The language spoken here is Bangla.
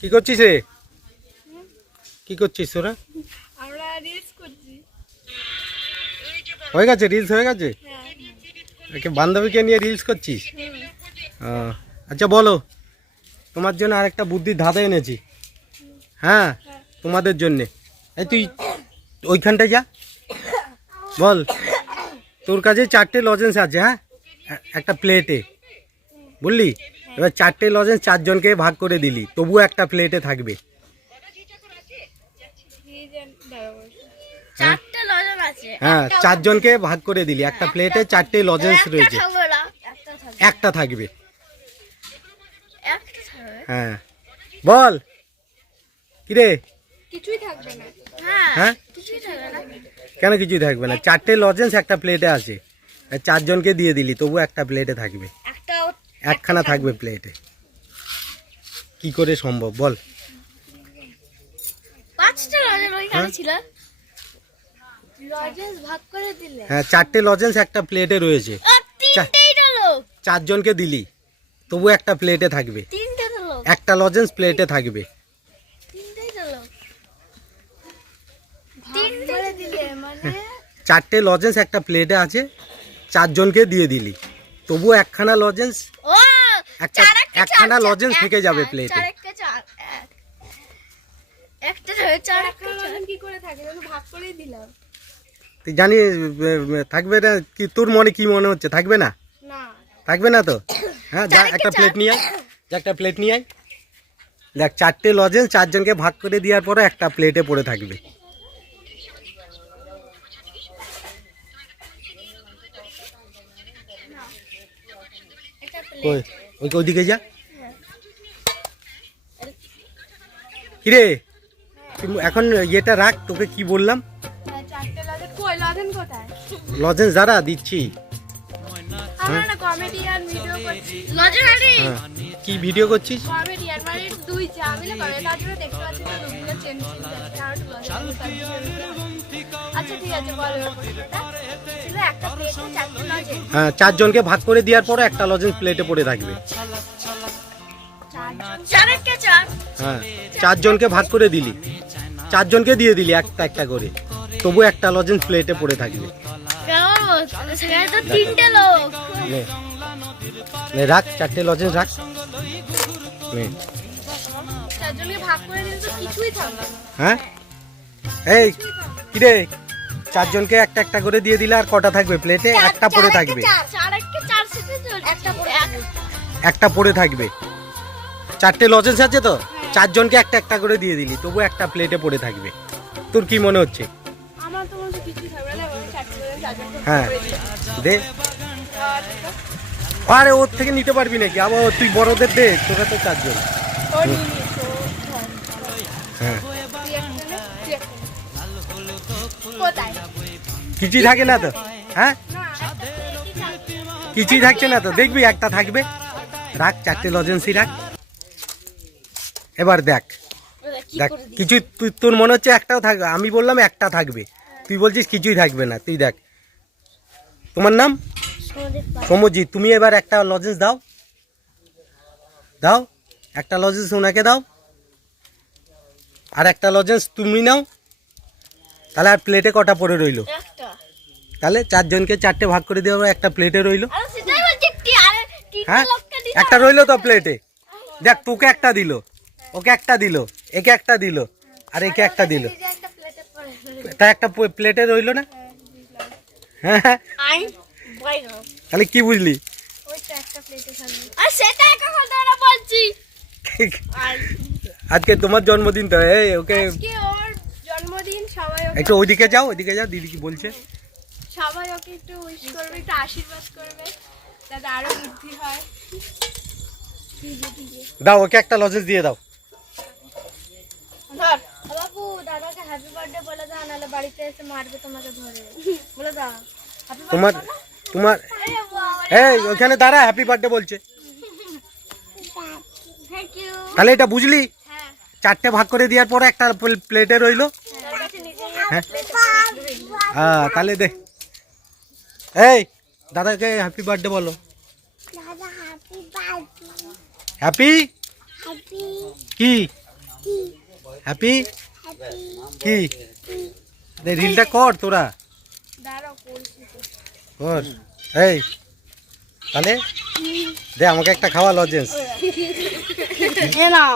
কি করছিস রে? কি করছিস তোরা? আমরা রিলস করছি। হয়ে গেছে, রিলস হয়ে গেছে। বান্ধবীকে নিয়ে রিলস করছিস? আচ্ছা বলো, তোমার জন্য আরেকটা বুদ্ধির ধাঁধা এনেছি। হ্যাঁ, তোমাদের জন্যে। এই তুই ওইখানটায় যা, বল। তোর কাছে 4টে লজেন্স আছে, হ্যাঁ, একটা প্লেটে, বুঝলি? এবার 4টে লজেন্স 4 জনকে ভাগ করে দিলি, তবুও একটা প্লেটে থাকবে। হ্যাঁ, 4 জনকে ভাগ করে দিলি, একটা প্লেটে 4টে লজেন্স রয়েছে, একটা থাকবে। হ্যাঁ বল, কিরে? কিছুই থাকবে না। হ্যাঁ, কেন কিছুই থাকবে না? 4টে লজেন্স একটা প্লেটে আছে, 4 জনকে দিয়ে দিলি, তবু একটা প্লেটে থাকবে, একখানা থাকবে প্লেটে। কি করে সম্ভব বল? 5টা লজেন্স ওইখানে ছিল, লজেন্স ভাগ করে দিলে। হ্যাঁ, 4টে লজেন্স একটা প্লেটে রয়েছে, 4 জনকে দিলি, তবু একটা প্লেটে থাকবে, একটা লজেন্স প্লেটে থাকবে। 4টে লজেন্স একটা প্লেটে আছে, 4 জনকে দিয়ে দিলি, তবু একখানা লজেন্স, একখানা লজেন্স থেকে যাবে প্লেটে। তুই জানি থাকবে না? কি তোর মনে কি মনে হচ্ছে? থাকবে না? থাকবে না তো? হ্যাঁ, যা একটা প্লেট নিয়ে আয়, যা একটা প্লেট নিয়ে আয়। দেখ, 4টে লজেন্স 4 জনকে ভাগ করে দেওয়ার পরে একটা প্লেটে পড়ে থাকবে। ওইদিকে যা। কিরে, এখন ইয়েটা রাখ, তোকে কি বললাম? লজেন্স দ্বারা দিচ্ছি। কি ভিডিও করছিস? হ্যাঁ, 4 জনকে ভাগ করে দেওয়ার পরে একটা লজেন্স প্লেটে পড়ে থাকবে। হ্যাঁ, 4 জনকে ভাগ করে দিলি, 4 জনকে দিয়ে দিলি একটা একটা করে, তবু একটা লজেন্স প্লেটে পড়ে থাকবে। রাখ, 4টে লজেন্স রাখ। হ্যাঁ, এই কিরে, 4 জনকে একটা একটা করে দিয়ে দিলে আর কটা থাকবে প্লেটে? একটা পড়ে থাকবে, একটা পড়ে থাকবে। 4টে লজেন্স আছে তো, 4 জনকে একটা একটা করে দিয়ে দিলি, তবু একটা প্লেটে পড়ে থাকবে। তোর কি মনে হচ্ছে? হ্যাঁ দে, আরে ওর থেকে নিতে পারবি নাকি? আবার তুই বড়দের দে, তোরা তো 4 জন। হ্যাঁ, কিছুই থাকে না তো? হ্যাঁ, কিছুই থাকছে না তো? দেখবি একটা থাকবে। রাখ, 4টে লজেন্সই রাখ। এবার দেখ, দেখ কিছু, তোর মনে হচ্ছে একটাও থাকবে, আমি বললাম একটা থাকবে, তুই বলছিস কিছুই থাকবে না। তুই দেখ, তোমার নাম সমজিৎ, তুমি এবার একটা লজেন্স দাও, দাও একটা লজেন্স ওনাকে দাও, আর একটা লজেন্স তুমি নাও। তাহলে আর প্লেটে কটা পড়ে রইলো? তাহলে 4 জনকে 4টে ভাগ করে দেওয়া, একটা প্লেটে রইলো। হ্যাঁ, একটা রইলো তো প্লেটে। দেখ, তোকে একটা দিল, ওকে একটা দিল, একে একটা দিল, আর একে একটা দিল, তা একটা প্লেটে রইলো না? হ্যাঁ, তাহলে কি বুঝলি? আজকে তোমার জন্মদিন তো, এই ওকে একটু ওইদিকে যাও, ওইদিকে যাও, দিদি কি বলছে। সবাই ওকে একটু উইশ করবে, একটু আশীর্বাদ করবে, যাতে আরো বৃদ্ধি হয়। দাও, ওকে একটা লজেন্স দিয়ে দাও। বাবু, দাদাকে হ্যাপি বার্থডে বলে দাও, নাহলে বাড়িতে এসে মারবে তোমাকে ধরে। বলে দাও তোমার এই ওখানে দাঁড়া, হ্যাপি বার্থডে বলছে। তাহলে এটা বুঝলি? 4টে ভাগ করে দেওয়ার পরে একটা প্লেটে রইলো। হ্যাঁ, তাহলে দে, এই দাদাকে হ্যাপি বার্থডে বলো। হ্যাপি কি? হ্যাপি কি রিলটা কর তোরা দাঁড়াও করছি তো। কর এই তাহলে দে আমাকে একটা খাওয়া লজেন্স এ নাও